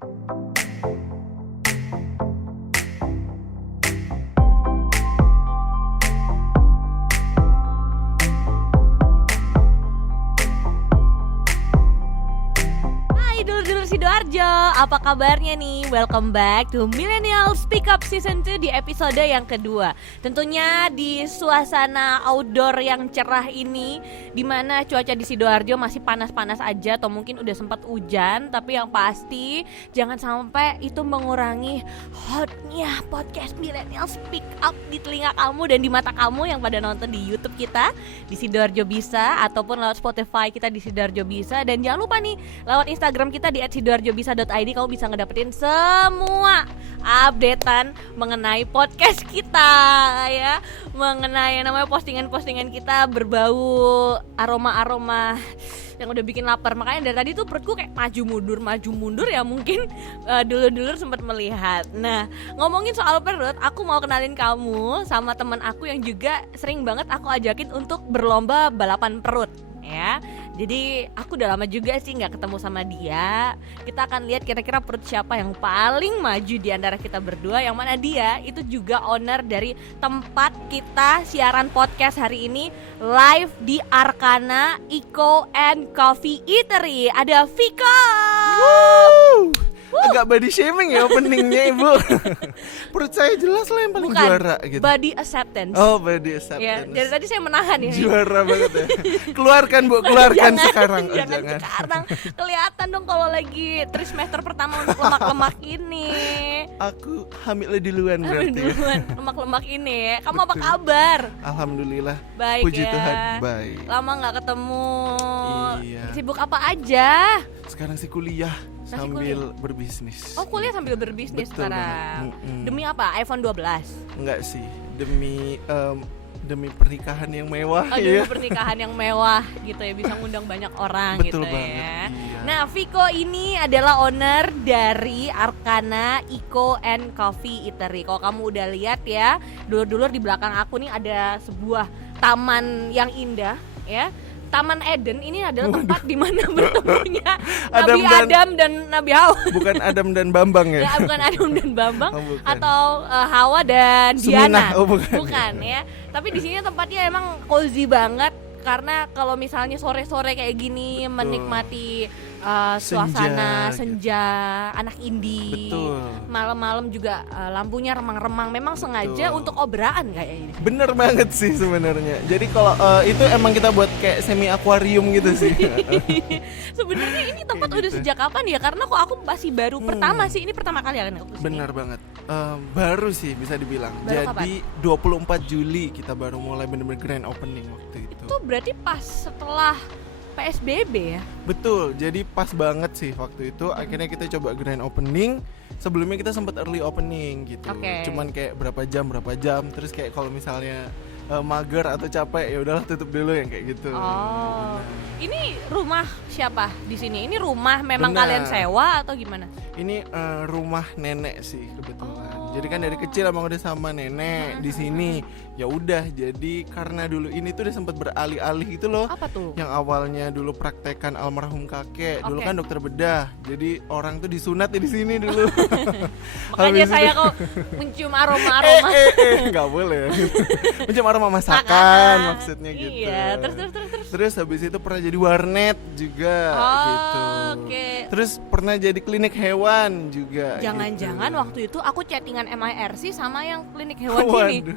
Dulur-dulur Sidoarjo, apa kabarnya nih? Welcome back to Millennial Speak Up Season 2 di episode yang kedua. Tentunya di suasana outdoor yang cerah ini, dimana cuaca di Sidoarjo masih panas-panas aja atau mungkin udah sempat hujan. Tapi yang pasti jangan sampai itu mengurangi hotnya podcast Millennial Speak Up di telinga kamu dan di mata kamu yang pada nonton di YouTube kita di Sidoarjo Bisa, ataupun lewat Spotify kita di Sidoarjo Bisa. Dan jangan lupa nih, lewat Instagram kita di @sidoarjobisa.id kamu bisa ngedapetin semua updatean mengenai podcast kita ya, mengenai namanya postingan-postingan kita berbau aroma-aroma yang udah bikin lapar. Makanya dari tadi tuh perutku kayak maju mundur ya, mungkin dulur-dulur sempat melihat. Nah, ngomongin soal perut, aku mau kenalin kamu sama teman aku yang juga sering banget aku ajakin untuk berlomba balapan perut ya. Jadi aku udah lama juga sih nggak ketemu sama dia. Kita akan lihat kira-kira perut siapa yang paling maju di antara kita berdua. Yang mana dia itu juga owner dari tempat kita siaran podcast hari ini live di Arkana Eco and Coffee Eatery. Ada Viko. Agak body shaming ya openingnya Ibu. Perut saya jelas lah yang paling juara gitu. Body acceptance. Oh, body Ya, acceptance. dari tadi saya menahan ya. Juara banget ya. Keluarkan Bu, keluarkan Jangan, sekarang. Jangan sekarang. Kelihatan dong kalau lagi trimester pertama untuk lemak-lemak ini. Aku hamilnya duluan berarti. Duluan lemak-lemak ini. Kamu apa kabar? Alhamdulillah. Baik. Puji ya. Tuhan, baik. Lama nggak ketemu. Iya. Sibuk apa aja? Sekarang sih kuliah sambil berbisnis. Oh, kuliah sambil berbisnis Betul sekarang. banget. Demi apa? iPhone 12. Enggak sih, demi pernikahan yang mewah Demi ya. pernikahan yang mewah gitu ya, bisa ngundang banyak orang. Betul gitu banget, ya. iya. Nah, Viko ini adalah owner dari Arkana Eco and Coffee Eatery. Kalau kamu udah lihat ya, dulur-dulur di belakang aku nih ada sebuah taman yang indah ya. Taman Eden ini adalah tempat di mana bertemunya Nabi Adam dan Nabi Hawa. Bukan Adam dan Bambang ya? Ya, bukan Adam dan Bambang. Oh, bukan. Atau Hawa dan Diana. Suminah. Oh, bukan Ya. Tapi di sini tempatnya emang cozy banget. Karena kalau misalnya sore-sore kayak gini, betul, menikmati suasana senja, anak indie. Betul. Malam-malam juga lampunya remang-remang. Memang sengaja untuk obraan kayak ini. Bener banget sih sebenarnya. Jadi kalau itu emang kita buat kayak semi akuarium gitu sih. Sebenarnya ini tempat udah sejak kapan ya? Karena kok aku masih baru pertama sih. Ini pertama kali kan aku kesini. Bener banget. Baru sih bisa dibilang. Baru jadi kapan? 24 Juli kita baru mulai bener-bener grand opening waktu itu. Itu berarti pas setelah PSBB ya? Betul, jadi pas banget sih waktu itu. Akhirnya kita coba grand opening. Sebelumnya kita sempat early opening gitu. Cuman kayak berapa jam. Terus kayak kalau misalnya mager atau capek ya udahlah tutup dulu yang kayak gitu. Oh. Ini rumah siapa di sini? Ini rumah memang Benar. kalian sewa atau gimana? Ini rumah nenek sih kebetulan. Jadi kan dari kecil emang udah sama nenek di sini. Ya udah, jadi karena dulu ini tuh udah sempat beralih-alih gitu loh. Apa tuh? Yang awalnya dulu praktekan almarhum kakek, dulu kan dokter bedah. Jadi orang tuh disunat di sini dulu. Makanya saya kok mencium aroma-aroma. Nggak boleh. Mencium aroma masakan maksudnya gitu. Iya, terus. Terus habis itu pernah jadi warnet juga gitu. Oke. Terus pernah jadi klinik hewan juga. Jangan-jangan gitu. waktu itu aku chattingan MIRC sama yang klinik hewan Waduh. sini.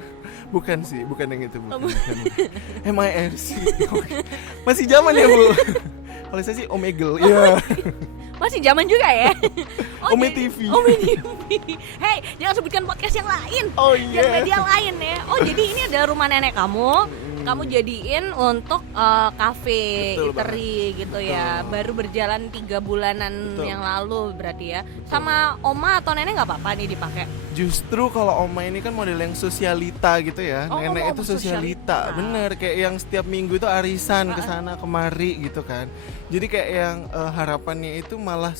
Bukan sih, bukan yang itu, bukan. MIRC. Masih zaman ya, Bu? Kalau saya sih Omegle. Iya. Masih zaman juga ya. Ome TV. Ome TV. Hey, jangan sebutkan podcast yang lain. Oh iya. Jangan media lain ya. Oh, jadi ini adalah rumah nenek kamu. Kamu jadiin untuk cafe eatery gitu. Betul. Ya. Baru berjalan 3 bulanan yang lalu berarti ya. Betul. Sama oma atau nenek nggak apa-apa nih dipakai? Justru kalau oma ini kan model yang sosialita gitu ya. Nenek itu sosialita. Bener, kayak yang setiap minggu itu arisan kesana kemari gitu kan. Jadi kayak yang harapannya itu malah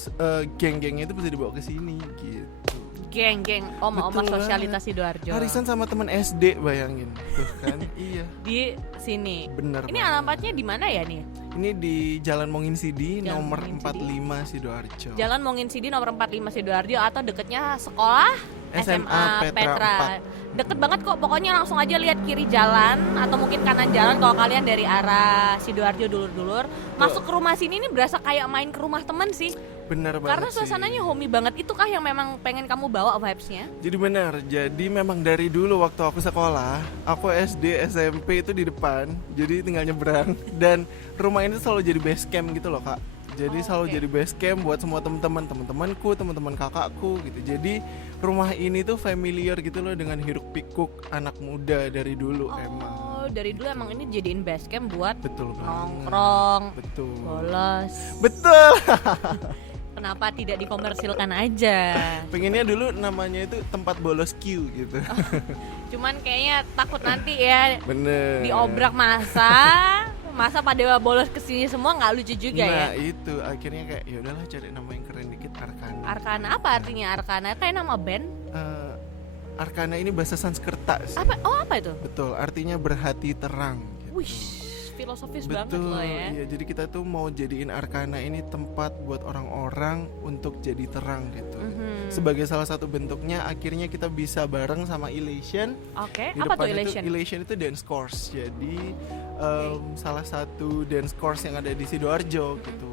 geng-gengnya itu bisa dibawa ke sini gitu. Geng-geng oma-oma sosialitas Sidoarjo. Arisan sama teman SD, bayangin. Tuh kan. Iya. Di sini. Bener. Ini alamatnya di mana ya nih? Ini di Jalan Mongin Sidi Jalan nomor Mongin 45 Sidoarjo. Jalan Mongin Sidi nomor 45 Sidoarjo atau deketnya sekolah SMA Petra. 4. Deket banget kok, pokoknya langsung aja lihat kiri jalan atau mungkin kanan jalan kalau kalian dari arah Sidoarjo dulur-dulur. Masuk ke rumah sini ini berasa kayak main ke rumah temen sih. Bener banget Karena suasananya homey banget. Itukah yang memang pengen kamu bawa vibes-nya? Jadi benar, jadi memang dari dulu waktu aku sekolah, aku SD, SMP itu di depan, jadi tinggal nyebrang. Dan rumah ini selalu jadi base camp gitu loh Kak. Jadi selalu jadi base camp buat semua teman-temanku, teman-teman kakakku gitu. Jadi rumah ini tuh familiar gitu loh dengan hiruk pikuk anak muda dari dulu emang. Oh, dari dulu emang ini jadiin base camp buat Betul banget. nongkrong, Betul. bolos. Betul. Kenapa tidak dikomersilkan aja? Pengennya dulu namanya itu tempat bolos Q gitu. Cuman kayaknya takut nanti ya Bener. diobrak masa pada bolos kesini semua nggak lucu juga ya. Nah itu akhirnya kayak ya udahlah cari nama yang keren dikit, Arkana. Arkana apa artinya Arkana? Kayak nama band? Arkana ini bahasa Sanskerta sih. Apa itu? Betul, artinya berhati terang gitu. Wih, filosofis banget Betul, loh ya. iya, jadi kita tuh mau jadiin Arkana ini tempat buat orang-orang untuk jadi terang gitu. Sebagai salah satu bentuknya akhirnya kita bisa bareng sama Elation. Oke, Di apa tuh depan Elation? itu, Elation itu dance course. Jadi salah satu dance course yang ada di Sidoarjo gitu.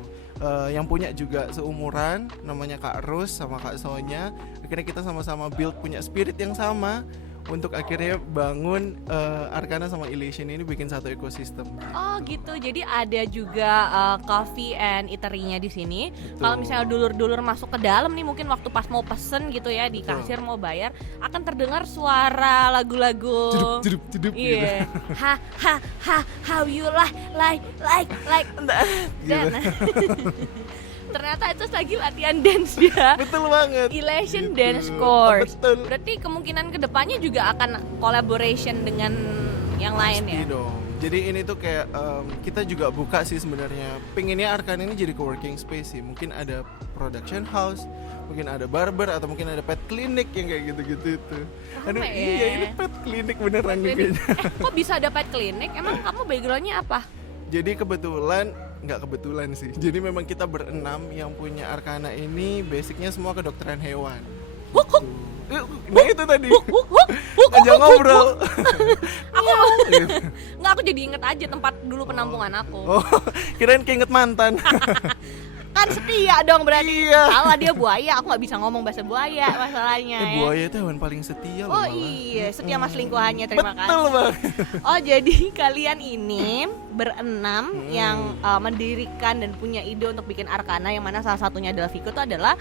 Yang punya juga seumuran, namanya Kak Rus sama Kak Sonya. Akhirnya kita sama-sama build punya spirit yang sama untuk akhirnya bangun Arkana sama Elation ini bikin satu ekosistem. Oh gitu, jadi ada juga coffee and eatery-nya di sini. Kalau misalnya dulur-dulur masuk ke dalam nih, mungkin waktu pas mau pesen gitu ya di kasir mau bayar, akan terdengar suara lagu-lagu. Jeduk Iya. How you like. Dan ternyata itu lagi latihan dance ya. Betul banget. Elation Gitu. Dance Course. Betul. Berarti kemungkinan kedepannya juga akan collaboration dengan yang lain ya. Pasti dong. Jadi ini tuh kayak kita juga buka sih sebenarnya. Pengennya Arkana ini jadi co-working space sih. Mungkin ada production house, mungkin ada barber atau mungkin ada pet clinic yang kayak gitu-gitu tuh. Aduh, ya? iya ini pet clinic beneran nih Klinik. kayaknya. Kok bisa dapat klinik? Emang kamu backgroundnya apa? Jadi nggak kebetulan sih. Jadi memang kita berenam yang punya Arkana ini basicnya semua kedokteran hewan. Huk. Nah itu tadi. Aja ngobrol. Nggak, aku jadi inget aja tempat dulu penampungan aku. Oh, kirain keinget mantan. Kan setia dong berarti. Iya. Salah dia buaya, aku nggak bisa ngomong bahasa buaya masalahnya ya. Buaya itu hewan paling setia loh Oh malah. iya, setia mas lingkuhannya, terima kasih. Betul banget. Oh jadi kalian ini berenam yang mendirikan dan punya ide untuk bikin Arkana, yang mana salah satunya adalah Viko, itu adalah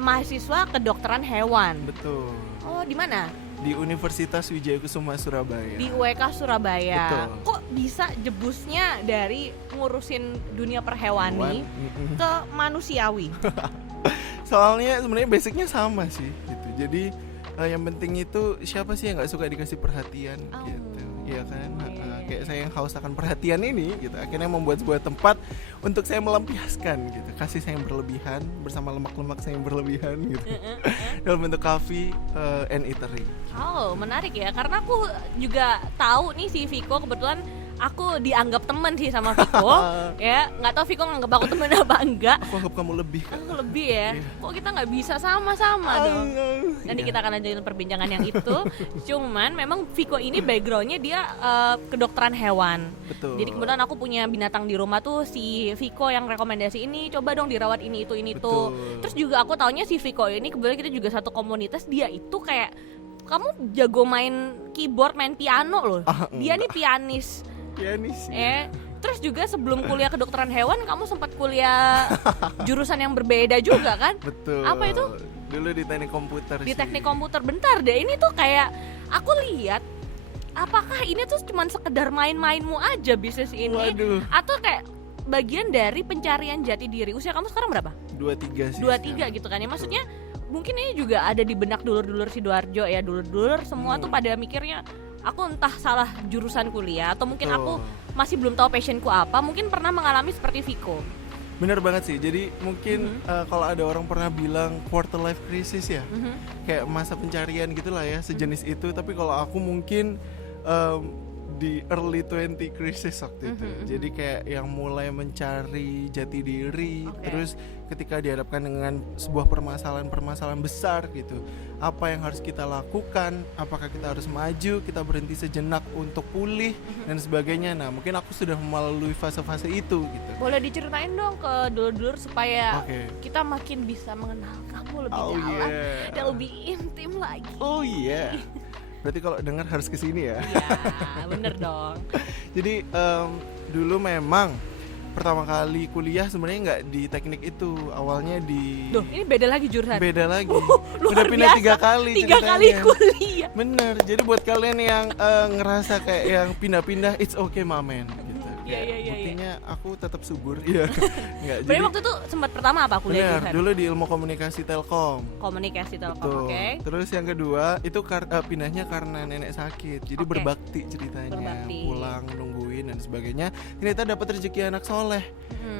mahasiswa kedokteran hewan. Betul. Oh di mana? Di Universitas Wijaya Kusuma Surabaya. Di UWK Surabaya. Betul. Kok bisa jebusnya dari ngurusin dunia perhewani ke manusiawi? Soalnya sebenarnya basicnya sama sih gitu. Jadi yang penting itu siapa sih yang nggak suka dikasih perhatian gitu. Iya kan? Kayak saya yang haus akan perhatian ini gitu. Akhirnya membuat sebuah tempat untuk saya melampiaskan gitu. Kasih saya yang berlebihan bersama lemak-lemak saya yang berlebihan gitu. Dalam bentuk coffee and eatery. Oh menarik ya, karena aku juga tahu nih si Viko, kebetulan aku dianggap teman sih sama Viko. Ya nggak tahu Viko nganggap aku teman apa enggak. Aku anggap kamu lebih kan? Aku lebih ya. Kok kita nggak bisa sama-sama dong? Nanti kita akan lanjutin perbincangan yang itu. Cuman memang Viko ini backgroundnya dia kedokteran hewan. Betul. Jadi kebetulan aku punya binatang di rumah tuh si Viko yang rekomendasi ini, coba dong dirawat ini itu tuh. Terus juga aku taunya si Viko ini kebetulan kita juga satu komunitas, dia itu kayak kamu jago main keyboard, main piano loh. Dia nih pianis. Pianis. Terus juga sebelum kuliah kedokteran hewan kamu sempat kuliah jurusan yang berbeda juga kan? Betul. Apa itu? Dulu di teknik komputer Di sih. teknik komputer. Bentar deh, ini tuh kayak aku lihat, apakah ini tuh cuma sekedar main-mainmu aja bisnis ini? Waduh. Atau kayak bagian dari pencarian jati diri? Usia kamu sekarang berapa? 23 sih. 23 gitu kan ya. Maksudnya mungkin ini juga ada di benak dulur-dulur Sidoarjo ya. Dulur-dulur semua tuh pada mikirnya aku entah salah jurusan kuliah atau mungkin Betul. aku masih belum tahu passionku apa. Mungkin pernah mengalami seperti Viko. Bener banget sih. Jadi mungkin kalau ada orang pernah bilang quarter life crisis ya, kayak masa pencarian gitulah ya, sejenis itu. Tapi kalau aku mungkin di early 20 crisis waktu itu. Jadi kayak yang mulai mencari jati diri, terus ketika dihadapkan dengan sebuah permasalahan besar gitu, apa yang harus kita lakukan? Apakah kita harus maju, kita berhenti sejenak untuk pulih dan sebagainya. Nah, mungkin aku sudah melalui fase-fase itu gitu. Boleh diceritain dong ke dulur-dulur supaya Oke. kita makin bisa mengenal kamu lebih Oh, dalam yeah. dan lebih intim lagi. Oh iya. Berarti kalau dengar harus kesini ya. Iya, bener dong. Jadi dulu memang pertama kali kuliah sebenarnya nggak di teknik itu, awalnya di Duh, ini beda lagi jurusan. beda lagi. Luar Udah pindah biasa. 3 kali. 3 ceritanya. kali kuliah. Bener. Jadi buat kalian yang ngerasa kayak yang pindah-pindah, it's okay mamen. Gitu. Iya, Kayak iya. Buktinya aku tetap subur. Iya. Nggak. Berarti waktu itu sempat pertama apa kuliah Bener. jurusan? Dulu di ilmu komunikasi Telkom. Komunikasi Telkom, Betul. oke. Terus yang kedua itu pindahnya karena nenek sakit. Jadi Oke. berbakti ceritanya. Berbakti. Pulang nungguin dan sebagainya. Ternyata dapat rezeki anak soleh.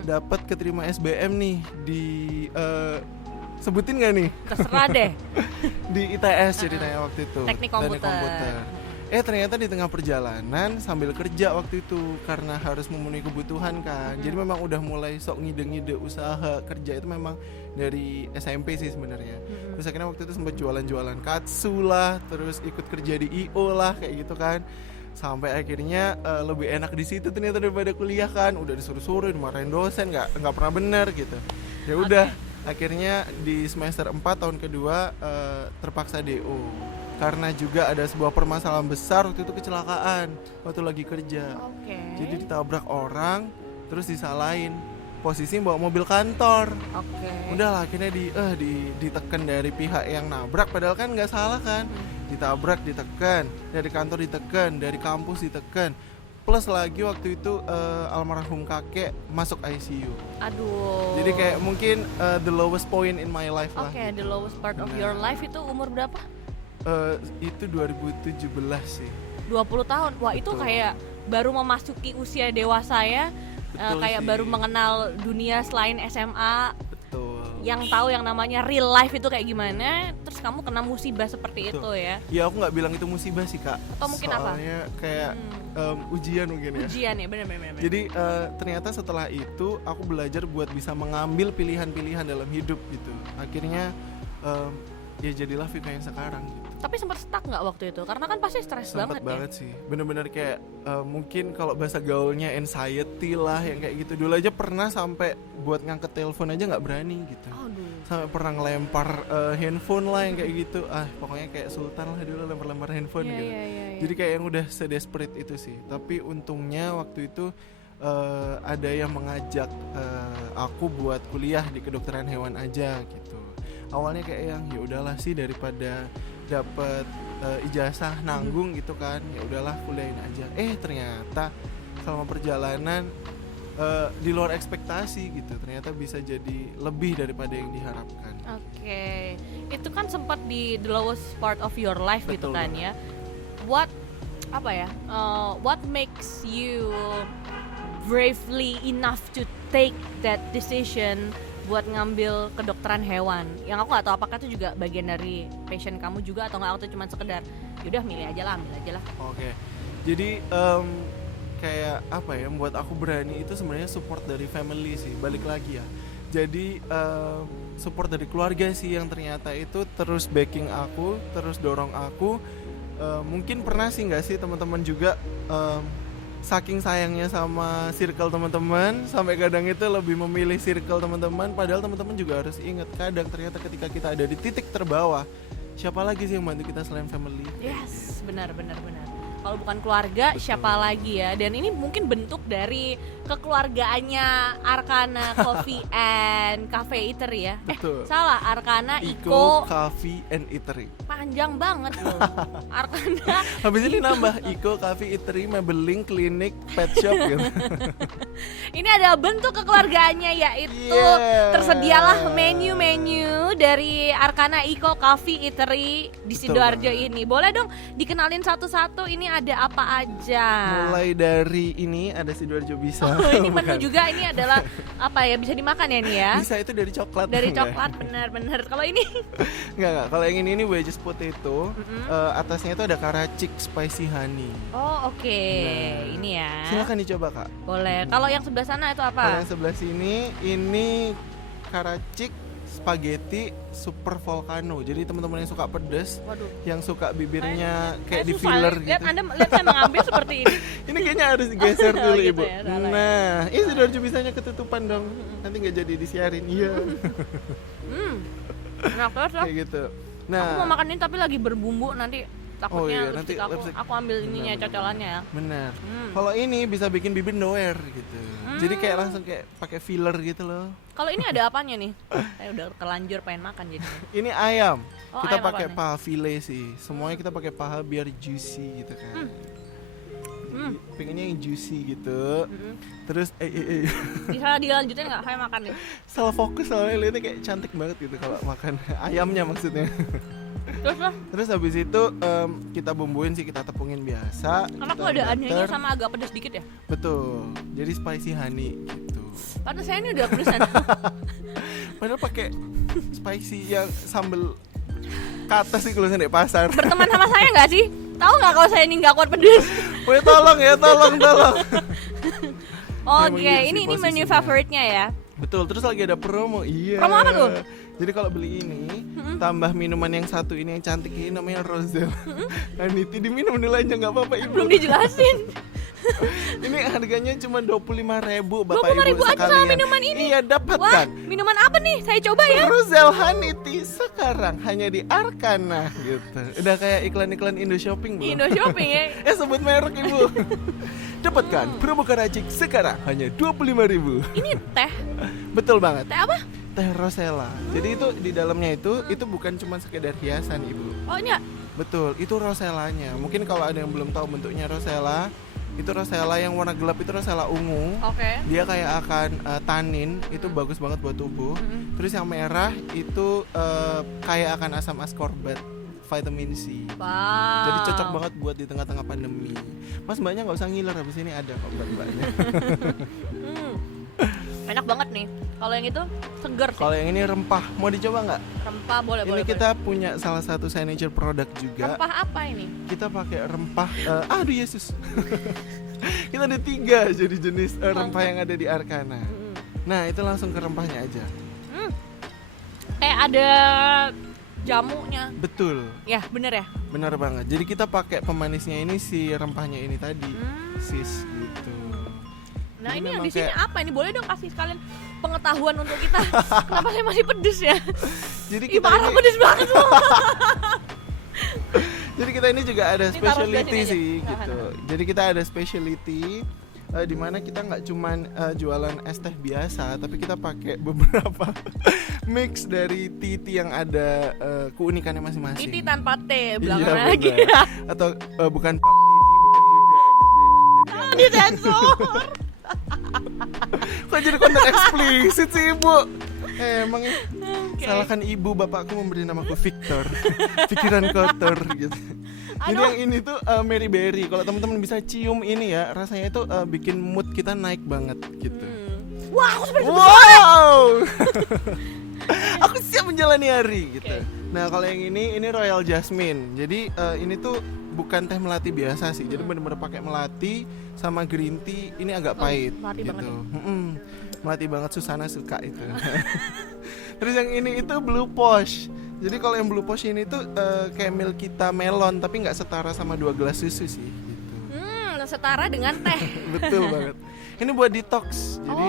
Dapat keterima SBM nih di sebutin nggak nih? Terserah deh. Di ITS ceritanya waktu itu. Teknik komputer. Ternyata di tengah perjalanan sambil kerja waktu itu karena harus memenuhi kebutuhan kan. Jadi memang udah mulai sok ngide-ngide usaha kerja itu memang dari SMP sih sebenarnya. Terus akhirnya waktu itu sempat jualan-jualan katsu lah, terus ikut kerja di IO lah kayak gitu kan. Sampai akhirnya lebih enak di situ ternyata daripada kuliah kan. Udah disuruh-suruh, dimarahin dosen, nggak pernah bener gitu. Ya udah, akhirnya di semester 4 tahun kedua terpaksa DO. Karena juga ada sebuah permasalahan besar waktu itu, kecelakaan waktu lagi kerja. Oke. Jadi ditabrak orang, terus disalahin. Posisi bawa mobil kantor. Oke. Udahlah akhirnya ditekan dari pihak yang nabrak, padahal kan nggak salah kan. Ditabrak, ditekan, dari kantor ditekan, dari kampus ditekan. Plus lagi waktu itu almarhum kakek masuk ICU. Aduh. Jadi kayak mungkin the lowest point in my life lah. Oke, the lowest part of Benar. your life itu umur berapa? Itu 2017 sih. 20 tahun. Wah, itu Betul. kayak baru memasuki usia dewasa ya. Betul Kayak sih. baru mengenal dunia selain SMA, Betul. yang tahu yang namanya real life itu kayak gimana. Terus kamu kena musibah seperti Betul. itu ya. Ya aku nggak bilang itu musibah sih kak. Atau mungkin apa? Soalnya kayak ujian mungkin ya. Ujian ya, benar. Jadi ternyata setelah itu aku belajar buat bisa mengambil pilihan-pilihan dalam hidup gitu. Akhirnya ya jadilah Vika yang sekarang gitu. Tapi sempat stuck nggak waktu itu? Karena kan pasti stres Sempet banget banget sih. Bener-bener kayak mungkin kalau bahasa gaulnya anxiety lah yang kayak gitu. Dulu aja pernah sampai buat ngangkat telepon aja nggak berani gitu. ya. Aduh. Sampai pernah ngelempar handphone lah yang kayak gitu. Pokoknya kayak sultan lah dulu lempar-lempar handphone Iya, gitu. iya. Jadi kayak yang udah sedesperate itu sih. Tapi untungnya waktu itu ada yang mengajak aku buat kuliah di kedokteran hewan aja gitu. Awalnya kayak yang ya udahlah sih daripada dapat ijazah nanggung gitu kan, ya udahlah kuliahin aja. Ternyata selama perjalanan di luar ekspektasi gitu, ternyata bisa jadi lebih daripada yang diharapkan. Oke. Itu kan sempat di the lowest part of your life gitu Betul kan ya. What makes you bravely enough to take that decision buat ngambil kedokteran hewan? Yang aku nggak tahu apakah itu juga bagian dari passion kamu juga atau nggak, atau cuma sekedar yaudah milih aja lah, ambil aja lah. Oke. Jadi kayak apa ya, membuat aku berani itu sebenarnya support dari family sih. Balik lagi ya. Jadi support dari keluarga sih yang ternyata itu terus backing aku, terus dorong aku. Mungkin pernah sih nggak sih teman-teman juga saking sayangnya sama circle teman-teman sampai kadang itu lebih memilih circle teman-teman, padahal teman-teman juga harus ingat kadang ternyata ketika kita ada di titik terbawah, siapa lagi sih yang bantu kita selain family? Yes, benar. Kalau bukan keluarga, Betul. siapa lagi ya? Dan ini mungkin bentuk dari kekeluargaannya Arkana Coffee and Cafe Eatery ya. Betul. Salah, Arkana Iko Iko. Coffee and Eatery. Panjang banget loh. Arkana. Habis ini nambah Iko Coffee Eatery, Mabeling, Klinik, Pet Shop gitu. Ini ada bentuk kekeluargaannya, yaitu Yeah. tersedialah menu-menu dari Arkana Iko Coffee Eatery di Betul Sidoarjo banget. ini. Boleh dong dikenalin satu-satu, ini ada apa aja? Mulai dari ini ada Sidoarjo bisa. Oh, ini menu Bukan. juga, ini adalah apa ya, bisa dimakan ya nih ya? Bisa, itu dari coklat. Dari Enggak. coklat, bener. Kalau ini Enggak. Kalau yang ini wedges potato, atasnya itu ada karacik spicy honey. oh oke. Nah, Ini ya. Silakan dicoba, Kak. Boleh. Kalau yang sebelah sana itu Kalau apa? yang sebelah sini ini karacik spaghetti super volcano. Jadi teman-teman yang suka pedas, Waduh. yang suka bibirnya Saya kayak di susah filler lihat gitu. Anda lihat saya mengambil seperti ini. Ini kayaknya harus digeser dulu, Gitu Ibu. ya, salah ya. Nah, ini Sidoarjo bisanya ketutupan dong. Nanti nggak jadi disiarin. Iya. Nah, terus Kayak gitu. Nah, aku mau makan ini tapi lagi berbumbu, nanti takutnya Oh iya, nanti lipstick lipstick. aku ambil ininya, Benar. cocolannya ya. benar. Kalau ini bisa bikin bibir nowhere gitu. Jadi kayak langsung kayak pakai filler gitu loh. Kalau ini ada apanya nih? Saya udah terlanjur pengen makan jadi. Ini ayam. Oh, Kita ayam pakai apa nih? paha file sih. Semuanya kita pakai paha biar juicy gitu kan. Jadi, pengennya yang juicy gitu. Terus Bisa dilanjutin nggak? Saya makan nih. salah fokus soalnya lihatnya kayak cantik banget gitu kalau makan ayamnya maksudnya. Terus lah, Terus habis itu kita bumbuin sih, kita tepungin biasa. karena aku kita ada anehnya butter. sama agak pedas dikit ya. Betul. Jadi spicy honey gitu. Padahal saya ini udah pedesan. Padahal pakai spicy yang sambel ke atas sih kalau di pasar. Berteman sama saya nggak sih? Tahu nggak kalau saya ini nggak kuat pedas? Woi tolong ya, tolong. Oke, gitu sih ini menu posisinya. favoritnya ya. Betul, terus lagi ada promo. Iya. Promo apa tuh? Jadi kalau beli ini tambah minuman yang satu ini yang cantik ini namanya Rosel. Aniti diminum dulu aja nggak apa-apa Ibu. Belum dijelasin. Ini harganya cuma 25.000 Bapak 25.000 Ibu aja sekalian. sama minuman ini? Iya, Wah, dapatkan. minuman apa nih? Saya coba ya. Rosel Honey Tea sekarang hanya di Arkana gitu. Udah kayak iklan-iklan Indo Shopping belum? Indo Shopping ya. Sebut merek Ibu. Dapatkan promo karacik sekarang hanya 25.000. Ini teh. Betul banget. Teh apa? Teh Rosella. Jadi itu di dalamnya itu bukan cuma sekedar hiasan, Ibu. Oh, ini ya. Betul, itu Rosellanya. Mungkin kalau ada yang belum tahu bentuknya Rosella, itu Rosella yang warna gelap itu Rosella ungu. Oke. Dia kayak akan tanin, itu bagus banget buat tubuh. Terus yang merah itu kayak akan asam ascorbat, vitamin C. Wow. Jadi cocok banget buat di tengah-tengah pandemi. Mas mbaknya nggak usah ngiler, habis ini ada kok buat mbaknya. Enak banget nih. Kalau yang itu seger sih. Kalau yang ini rempah, mau dicoba nggak? Rempah boleh Ini boleh. kita punya salah satu signature product juga. Rempah apa ini? Kita pakai rempah aduh Yesus. Kita ada 3 jadi jenis rempah yang ada di Arkana. Nah, itu langsung ke rempahnya aja. Ada jamunya. Betul, Ya, bener ya? benar banget. Jadi kita pakai pemanisnya ini si rempahnya ini tadi, sis gitu. Nah, Jadi ini yang memang di sini kayak- apa? Ini boleh dong kasih sekalian pengetahuan untuk kita. Kenapa saya masih pedes ya? Jadi Ih, kita parah ini, pedes banget loh. jadi kita ini juga ada Ini taruh sebelah specialty sini aja. sih Nah, gitu. Jadi kita ada specialty di mana kita nggak cuman jualan es teh biasa, tapi kita pakai beberapa mix dari tea yang ada keunikannya masing-masing. Ini tanpa T Iya, belakang lagi. benar. Atau bukan pap titi, bukan juga gitu ya. Di sensor. Kok jadi konten eksplisit sih Ibu? Emang ya? Oke. Salahkan ibu, bapakku memberi namaku Victor. Pikiran kotor gitu. Jadi Aduh. yang ini tuh Mary Berry. Kalau teman-teman bisa cium ini ya, rasanya itu bikin mood kita naik banget gitu. Wah, aku seperti Wow. Aku siap menjalani hari gitu. Oke. Nah, kalau yang ini Royal Jasmine. Jadi ini tuh bukan teh melati biasa sih. Jadi benar-benar pakai melati sama green tea. Ini agak pahit melati gitu. banget Melati banget, Susana suka itu. Terus yang ini itu Blue Posh. Jadi kalau yang Blue Posh ini tuh kayak milk kita melon tapi nggak setara sama 2 gelas susu sih gitu. setara dengan teh. Betul banget. Ini buat detox. Jadi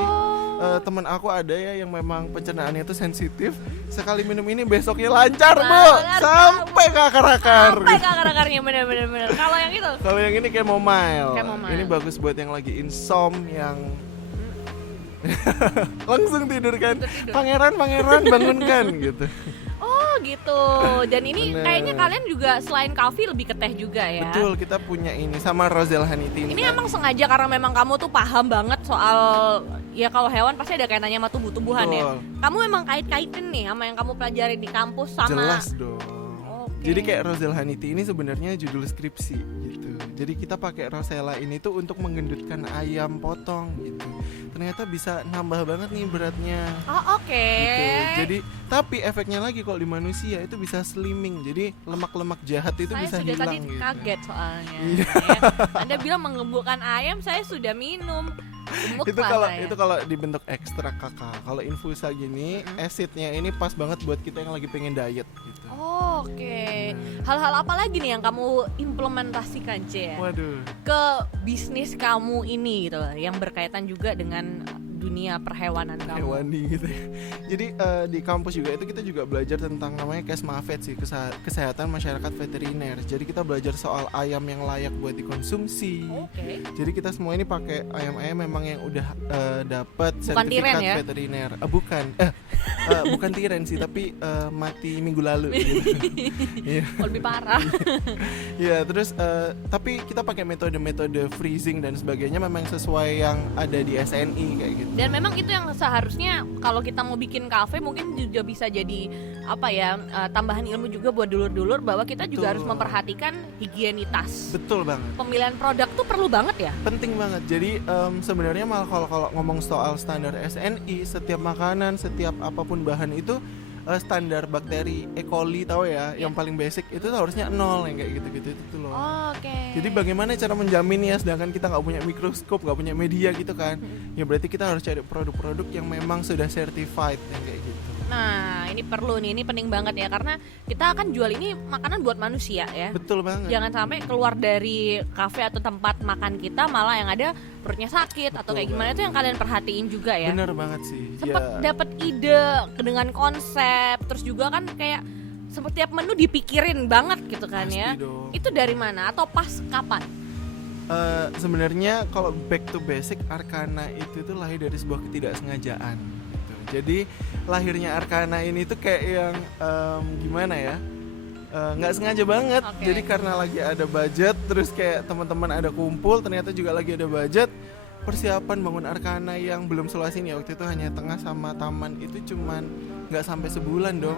Oh. teman aku ada ya yang memang pencernaannya itu sensitif. Sekali minum ini besoknya lancar, Bu. Lancar, Sampai ke akar-akar. Sampai ke akar-akarnya bener. Kalau yang itu Kalau yang ini chamomile. Chamomile. Ini bagus buat yang lagi insom, yang langsung tidur kan. Tidur. Pangeran bangunkan gitu. Oh gitu. Dan ini Bener. kayaknya kalian juga selain coffee lebih ke teh juga ya. Betul, kita punya ini sama Rosel Honey Tea Ini kan. emang sengaja karena memang kamu tuh paham banget soal ya kalau hewan pasti ada kaitannya sama tubuh-tubuhan ya. Betul. Kamu memang kait-kaitin nih sama yang kamu pelajari di kampus sama. Jelas dong. Jadi kayak Rosella Haniti ini sebenarnya judul skripsi gitu. Jadi kita pakai Rosella ini tuh untuk menggendutkan ayam potong gitu. Ternyata bisa nambah banget nih beratnya. Oh, oke. Gitu. Jadi tapi efeknya lagi kalau di manusia itu bisa slimming. Jadi lemak-lemak jahat itu Saya bisa sudah hilang tadi gitu. kaget soalnya. Iya. Ya. Anda bilang mengembukkan ayam, saya sudah minum. Gemuk Itu lah kalau saya. itu kalau dibentuk ekstrak kakak. Kalau infusa gini, acidnya ini pas banget buat kita yang lagi pengen diet gitu. Oh, oke. Hal-hal apa lagi nih yang kamu implementasikan, C? Waduh. Ke bisnis kamu ini gitu, yang berkaitan juga dengan dunia perhewanan kamu. Hewani gitu ya. Jadi di kampus juga itu kita juga belajar tentang namanya Kesmafet sih, kesehatan masyarakat veteriner. Jadi kita belajar soal ayam yang layak buat dikonsumsi. Oke. Jadi kita semua ini pakai ayam-ayam memang yang udah dapat Bukan sertifikat tiren ya? veteriner. Bukan tiren sih, tapi mati minggu lalu gitu. Iya. Oh, lebih parah. Ya, terus tapi kita pakai metode-metode freezing dan sebagainya memang sesuai yang ada di SNI kayak gitu. Dan memang itu yang seharusnya kalau kita mau bikin kafe mungkin juga bisa jadi apa ya, tambahan ilmu juga buat dulur-dulur bahwa kita juga Betul. harus memperhatikan higienitas. Betul banget. Pemilihan produk tuh perlu banget ya. Penting banget. Jadi sebenarnya malah kalau ngomong soal standar SNI, setiap makanan, setiap apapun bahan itu standar bakteri E. coli tahu ya, yang paling basic itu harusnya 0 yang kayak gitu-gitu itu tuh loh. Oke. Jadi bagaimana cara menjamin ya, sedangkan kita nggak punya mikroskop, nggak punya media gitu kan? Ya berarti kita harus cari produk-produk yang memang sudah certified yang kayak gitu. Nah, ini perlu nih, ini penting banget ya karena kita akan jual ini makanan buat manusia ya. Betul banget. Jangan sampai keluar dari kafe atau tempat makan kita malah yang ada perutnya sakit atau kayak gimana, itu yang kalian perhatiin juga ya. Bener banget sih. Sempet dapat ide dengan konsep, terus juga kan kayak setiap menu dipikirin banget gitu kan Pasti ya. dong. Itu dari mana atau pas kapan? Sebenarnya kalau back to basic, Arkana itu tuh lahir dari sebuah ketidaksengajaan gitu. Jadi lahirnya Arkana ini tuh kayak yang gimana ya, nggak sengaja banget. Oke. Jadi karena lagi ada budget, terus kayak teman-teman ada kumpul, ternyata juga lagi ada budget, persiapan bangun Arkana yang belum seluas ini waktu itu hanya tengah sama taman itu cuman nggak sampai sebulan dong,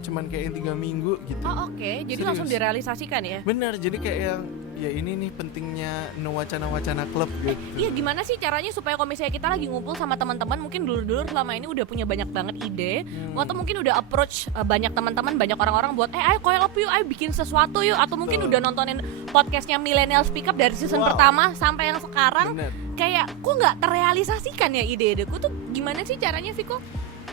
cuman kayak yang 3 minggu gitu. Oh, oke. Jadi Serius. langsung direalisasikan ya. Bener, jadi kayak yang ya ini nih pentingnya wacana-wacana klub gitu. Iya, gimana sih caranya supaya kalau misalnya kita lagi ngumpul sama teman-teman, mungkin dulur-dulur selama ini udah punya banyak banget ide, atau mungkin udah approach banyak teman-teman, banyak orang-orang buat ayo collab yuk, ayo bikin sesuatu yuk, atau mungkin Betul. udah nontonin podcastnya Millennial Speak Up dari season Wow. pertama sampai yang sekarang. Bener. Kayak kok nggak terrealisasikan ya ide-ideku tuh, gimana sih caranya Viko?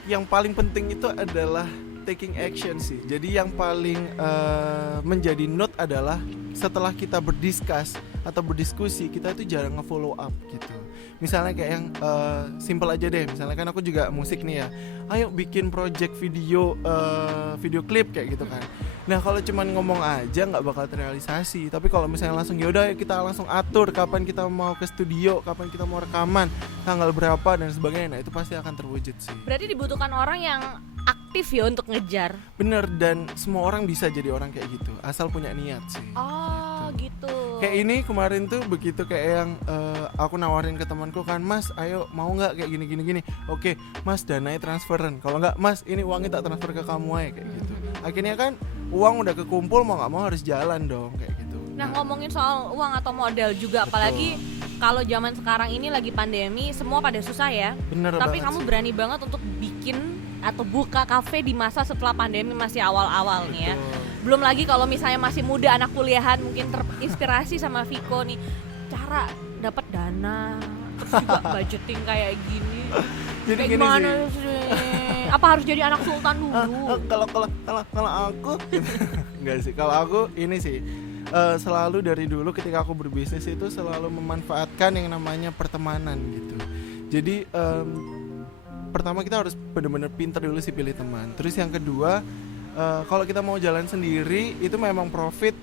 Yang paling penting itu adalah taking action sih. Jadi yang paling menjadi note adalah setelah kita berdiskus atau berdiskusi, kita itu jarang nge-follow up gitu. Misalnya kayak yang simple aja deh. Misalnya kan aku juga musik nih ya. Ayo bikin project video video klip kayak gitu kan. Nah kalau cuman ngomong aja nggak bakal terrealisasi. Tapi kalau misalnya langsung yaudah kita langsung atur kapan kita mau ke studio, kapan kita mau rekaman, tanggal berapa dan sebagainya. Nah itu pasti akan terwujud sih. Berarti dibutuhkan orang yang aktif ya untuk ngejar. Bener, dan semua orang bisa jadi orang kayak gitu asal punya niat sih. Oh gitu. Kayak ini kemarin tuh begitu kayak yang aku nawarin ke temanku kan, Mas ayo mau nggak kayak gini. Oke Mas, dananya transferan. Kalau nggak Mas, ini uangnya tak transfer ke kamu aja kayak gitu. Akhirnya kan uang udah kekumpul, mau nggak mau harus jalan dong kayak gitu. Nah, ngomongin soal uang atau modal juga, apalagi kalau zaman sekarang ini lagi pandemi, semua pada susah ya. Bener Tapi banget kamu sih. berani banget untuk bikin atau buka kafe di masa setelah pandemi masih awal-awal nih ya. Betul. Belum lagi kalau misalnya masih muda, anak kuliahan, mungkin terinspirasi sama Viko nih, cara dapat dana, terus juga budgeting kayak gini. Jadi Kayak gini gimana sih. sih? Apa harus jadi anak sultan dulu? Kalau aku enggak sih. Kalau aku ini sih selalu dari dulu ketika aku berbisnis itu selalu memanfaatkan yang namanya pertemanan gitu. Jadi pertama kita harus benar-benar pintar dulu sih pilih teman. Terus yang kedua, kalau kita mau jalan sendiri itu memang profit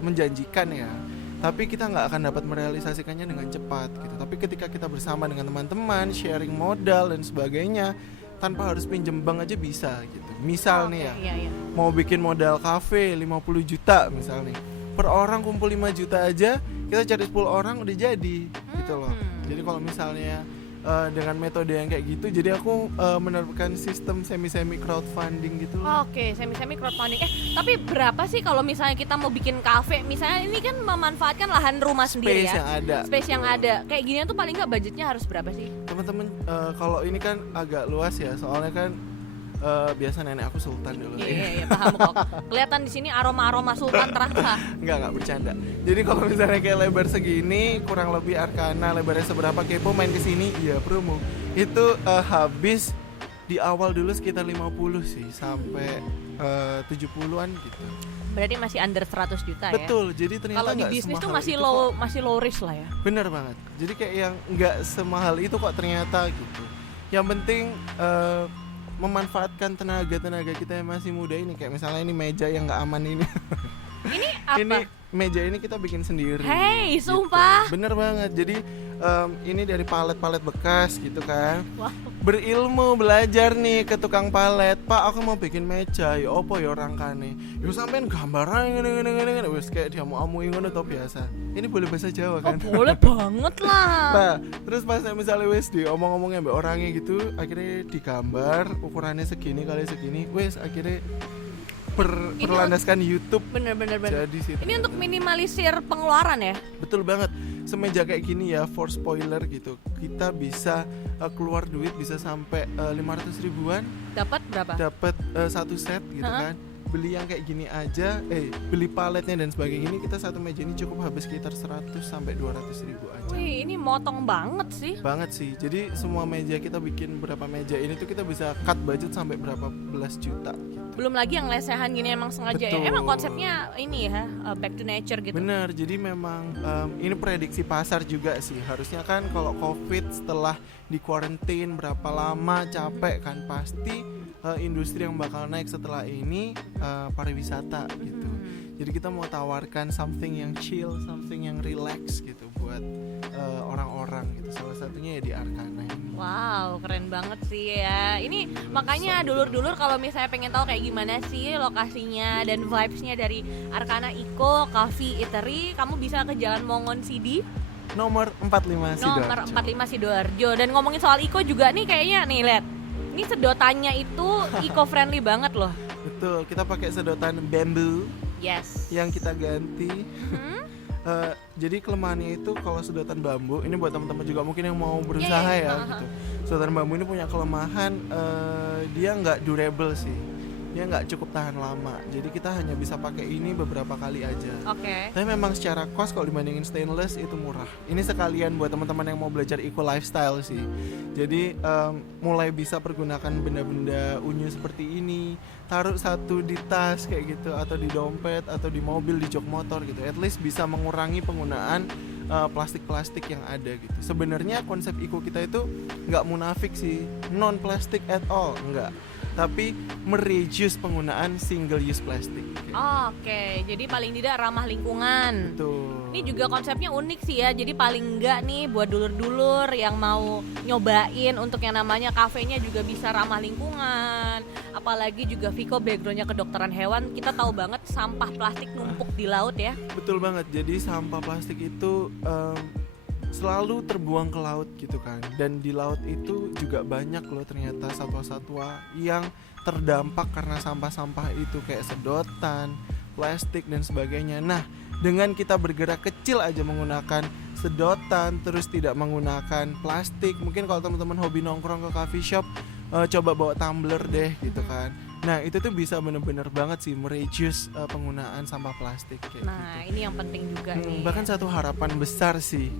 menjanjikan ya. Tapi kita nggak akan dapat merealisasikannya dengan cepat gitu. Tapi ketika kita bersama dengan teman-teman, sharing modal dan sebagainya, tanpa harus pinjem bank aja bisa gitu. Misal nih ya, Iya. mau bikin modal kafe 50 juta misalnya, per orang kumpul 5 juta aja, kita cari 10 orang udah jadi gitu loh. Jadi kalau misalnya dengan metode yang kayak gitu, jadi aku menerapkan sistem semi crowdfunding gitu loh. Oke, semi crowdfunding. Tapi berapa sih kalau misalnya kita mau bikin kafe? Misalnya ini kan memanfaatkan lahan rumah sendiri Space ya. yang ada. Space yang ada. Kayak gini tuh paling nggak budgetnya harus berapa sih? Teman-teman, kalau ini kan agak luas ya, soalnya kan biasa nenek aku sultan dulu. Iya, paham kok. Kelihatan di sini aroma sultan terasa. Enggak bercanda. Jadi kalau misalnya kayak lebar segini, kurang lebih Arkana lebarnya seberapa, kepo main ke sini, iya promo. Itu habis di awal dulu sekitar 50 sih sampai 70-an gitu. Berarti masih under 100 juta ya. Betul. Jadi ternyata kalau di nggak bisnis tuh semahal masih itu masih low risk lah ya. Bener banget. Jadi kayak yang nggak semahal itu kok ternyata gitu. Yang penting memanfaatkan tenaga kita yang masih muda ini, kayak misalnya ini meja yang nggak aman ini. Ini apa? Ini meja ini kita bikin sendiri. Hey, gitu. sumpah. Bener banget. Jadi ini dari palet bekas gitu kan. Wow. Berilmu, belajar nih ke tukang palet. Pak, aku mau bikin meja. Ya opo ya orang kane. Yo sampean gambaran ngene. Wis kayak diamu-amu ngono to biasa. Ini boleh bahasa Jawa kan? Oh, boleh banget lah. Nah, terus pas misalnya wis diomong-omongnya mbak orangnya gitu, akhirnya digambar ukurannya segini kali segini. Wis akhirnya berlandaskan YouTube. Bener. Jadi sih. Ini untuk minimalisir pengeluaran ya? Betul banget. Semeja kayak gini ya, for spoiler gitu, kita bisa keluar duit bisa sampai 500 ribuan. Dapat berapa? Dapat satu set gitu kan. Beli yang kayak gini aja, beli paletnya dan sebagainya, ini kita satu meja ini cukup habis sekitar 100 sampai 200 ribu aja. Wih, ini motong banget sih. Banget sih. Jadi semua meja kita bikin berapa meja ini tuh kita bisa cut budget sampai berapa belas juta gitu. Belum lagi yang lesehan gini emang sengaja ya. Betul. Emang konsepnya ini ya, back to nature gitu. Bener, jadi memang ini prediksi pasar juga sih. Harusnya kan kalau COVID setelah di quarantine berapa lama, capek kan, pasti industri yang bakal naik setelah ini pariwisata gitu. Jadi kita mau tawarkan something yang chill, something yang relax gitu buat orang-orang gitu. Salah satunya ya di Arkana ini. Wow, keren banget sih ya. Ini makanya dulur-dulur kalau misalnya pengen tahu kayak gimana sih lokasinya dan vibes-nya dari Arkana Eco Coffee Eatery, kamu bisa ke Jalan Mongon Sidi Nomor 45 Sidoarjo. nomor 45 Sidoarjo. Dan ngomongin soal eco juga nih, kayaknya nih lihat. Ini sedotannya itu eco-friendly banget loh. Betul, kita pakai sedotan bambu Yes. yang kita ganti. Jadi kelemahannya itu kalau sedotan bambu, ini buat teman-teman juga mungkin yang mau berusaha ya gitu. Sedotan bambu ini punya kelemahan, dia nggak durable sih, dia nggak cukup tahan lama. Jadi kita hanya bisa pakai ini beberapa kali aja. Oke. Tapi memang secara cost kalau dibandingin stainless itu murah. Ini sekalian buat teman-teman yang mau belajar eco lifestyle sih. Jadi mulai bisa pergunakan benda-benda unyu seperti ini, taruh satu di tas kayak gitu, atau di dompet, atau di mobil, di jok motor gitu. At least bisa mengurangi penggunaan plastik-plastik yang ada gitu. Sebenarnya konsep eco kita itu nggak munafik sih, non plastic at all, enggak. Tapi mereduce penggunaan single use plastik. Oke, jadi paling tidak ramah lingkungan. Betul. Ini juga konsepnya unik sih ya. Jadi paling enggak nih buat dulur-dulur yang mau nyobain untuk yang namanya kafenya juga bisa ramah lingkungan. Apalagi juga Viko backgroundnya kedokteran hewan, kita tahu banget sampah plastik numpuk di laut ya. Betul banget. Jadi sampah plastik itu selalu terbuang ke laut gitu kan. Dan di laut itu juga banyak loh ternyata satwa-satwa yang terdampak karena sampah-sampah itu, kayak sedotan, plastik dan sebagainya. Nah, dengan kita bergerak kecil aja menggunakan sedotan, terus tidak menggunakan plastik. Mungkin kalau teman-teman hobi nongkrong ke coffee shop, coba bawa tumbler deh gitu kan. Nah, itu tuh bisa bener-bener banget sih mereduce penggunaan sampah plastik kayak Nah, gitu. ini yang penting juga nih. Bahkan satu harapan besar sih,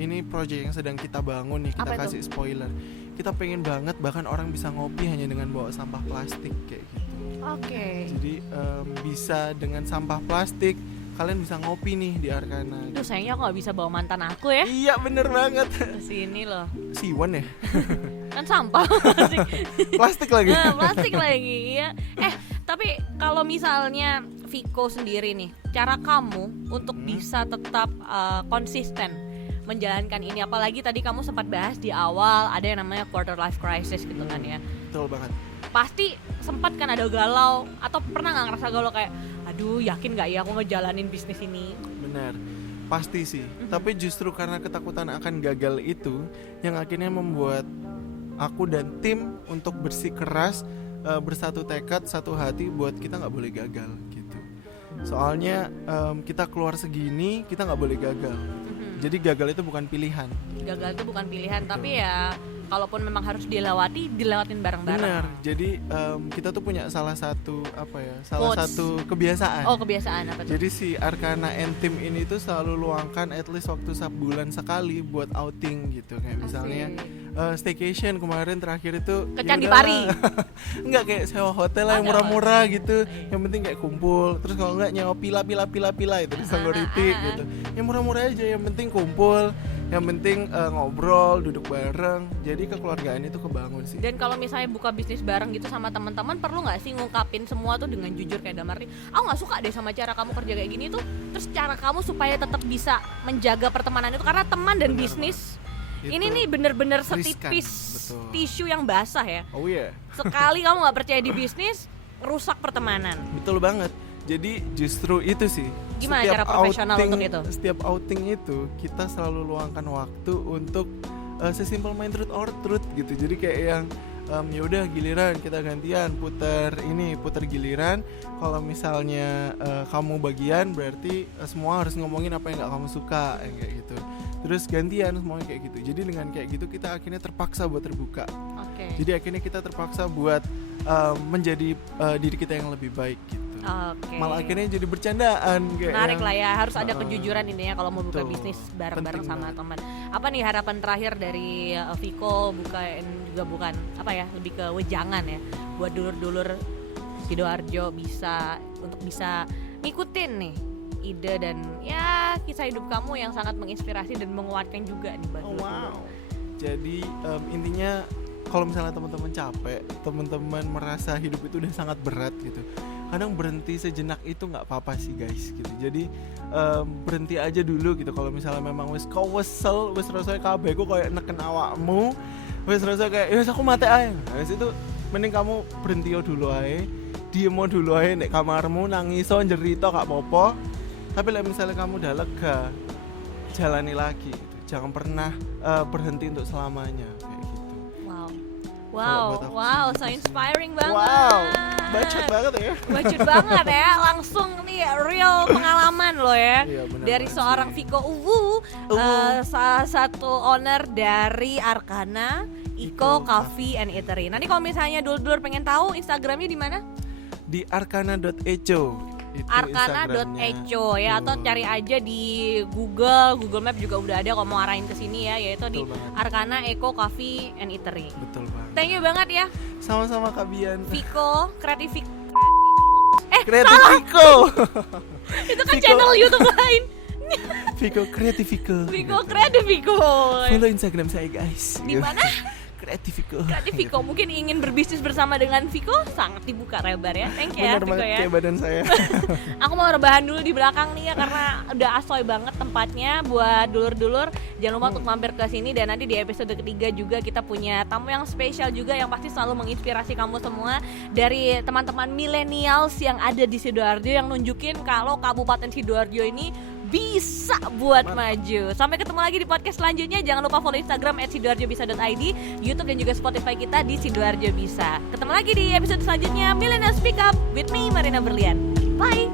ini proyek yang sedang kita bangun nih, kita Apa kasih spoiler. Kita pengen banget bahkan orang bisa ngopi hanya dengan bawa sampah plastik kayak gitu. Oke. Jadi bisa dengan sampah plastik kalian bisa ngopi nih di Arkana. Duh, sayangnya aku gak bisa bawa mantan aku ya Iya bener banget. ke sini loh. Siwan ya? Kan sampah. Plastik lagi. Nah, plastik lagi ya. Tapi kalau misalnya Viko sendiri nih, cara kamu untuk bisa tetap konsisten menjalankan ini, apalagi tadi kamu sempat bahas di awal ada yang namanya quarter life crisis gitu kan ya. Betul banget. Pasti sempat kan ada galau, atau pernah nggak ngerasa galau kayak aduh yakin nggak ya aku ngejalanin bisnis ini? Benar. pasti sih. Tapi justru karena ketakutan akan gagal itu yang akhirnya membuat aku dan tim untuk bersikeras, bersatu tekad, satu hati buat kita nggak boleh gagal gitu. Soalnya kita keluar segini, kita nggak boleh gagal. Jadi gagal itu bukan pilihan. Gagal itu bukan pilihan, tapi ya kalaupun memang harus dilewatin bareng-bareng. Benar. Jadi kita tuh punya salah satu Quotes. satu kebiasaan. Oh, kebiasaan apa tuh? Jadi si Arkana and Team ini tuh selalu luangkan at least waktu sebulan sekali buat outing gitu. Kayak misalnya staycation kemarin terakhir itu Ke Candi yaudah. Pari. Enggak, kayak sewa hotel lah yang murah-murah gitu. Yang penting kayak kumpul. Terus kalau enggak nyewa pila itu di Sanggoriti gitu. Yang murah-murah aja, yang penting kumpul. Yang penting ngobrol, duduk bareng. Jadi kekeluargaan itu kebangun sih. Dan kalau misalnya buka bisnis bareng gitu sama teman-teman, perlu nggak sih ngungkapin semua tuh dengan jujur kayak dalam arti, aku nggak suka deh sama cara kamu kerja kayak gini tuh. Terus cara kamu supaya tetap bisa menjaga pertemanan itu, karena teman dan bisnis ini nih bener-bener setipis betul. tisu yang basah ya. Oh iya. Sekali kamu nggak percaya di bisnis, rusak pertemanan. Betul banget. Jadi justru itu sih. Gimana cara profesional untuk itu? Setiap outing itu kita selalu luangkan waktu untuk sesimpel main truth or truth gitu. Jadi kayak yang ya udah giliran kita gantian putar giliran. Kalau misalnya kamu bagian berarti semua harus ngomongin apa yang nggak kamu suka kayak gitu. Terus gantian semuanya kayak gitu. Jadi dengan kayak gitu kita akhirnya terpaksa buat terbuka. Okay. Jadi akhirnya kita terpaksa buat menjadi diri kita yang lebih baik gitu. Malah akhirnya jadi bercandaan kayak menarik lah ya, harus ada kejujuran ini ya kalau mau buka Betul. bisnis bareng-bareng Penting sama banget. teman. Apa nih harapan terakhir dari Viko bukan apa ya, lebih ke wejangan ya buat dulur-dulur Sidoarjo bisa ngikutin nih ide dan ya kisah hidup kamu yang sangat menginspirasi dan menguatkan juga nih buat dulur-dulur. Jadi intinya kalau misalnya teman-teman capek, teman-teman merasa hidup itu udah sangat berat gitu, kadang berhenti sejenak itu nggak apa-apa sih guys gitu. Jadi berhenti aja dulu gitu. Kalau misalnya memang wis wesel, wis rasanya kabeh ku kayak neken awakmu, wis rasanya kayak wis aku mati ae. Wis itu mending kamu berhenti dulu ae, diem dulu ae nek kamarmu nangis njerito gak apa-apa. Tapi kalau misalnya kamu udah lega, jalani lagi gitu. Jangan pernah berhenti untuk selamanya kayak gitu. Wow, so inspiring banget. Wow, bacot banget ya. Bacot banget ya, langsung nih real pengalaman lo ya. Iya, benar dari banget seorang sih. Viko Uwu, salah satu owner dari Arkana Iko Coffee and Eatery. Nanti kalau misalnya dulur-dulur pengen tahu Instagramnya di mana? Di arkana.eco. Arkana.eco ya, atau cari aja di Google Map juga udah ada kalau mau arahin ke sini ya, yaitu di banget. Arkana Eco Coffee and Eatery. Betul banget. Thank you banget ya Sama-sama Kak Bian. Viko Creative Creativico. itu kan Viko. channel YouTube lain. Viko Creativico. Viko Creativico. Follow Instagram saya guys. Di mana? Creativico. Viko mungkin ingin berbisnis bersama dengan Viko, sangat dibuka lebar ya. Thank you ya Bener Viko banget ya. kayak badan saya. Aku mau rebahan dulu di belakang nih ya, karena udah asoy banget tempatnya buat dulur-dulur. Jangan lupa untuk mampir ke sini, dan nanti di episode ketiga juga kita punya tamu yang spesial juga yang pasti selalu menginspirasi kamu semua, dari teman-teman millennials yang ada di Sidoarjo yang nunjukin kalau Kabupaten Sidoarjo ini bisa buat maju. Sampai ketemu lagi di podcast selanjutnya. Jangan lupa follow Instagram @sidoarjobisa.id, YouTube dan juga Spotify kita di Sidoarjo Bisa. Ketemu lagi di episode selanjutnya Millennial Speak Up with me, Marina Berlian. Bye.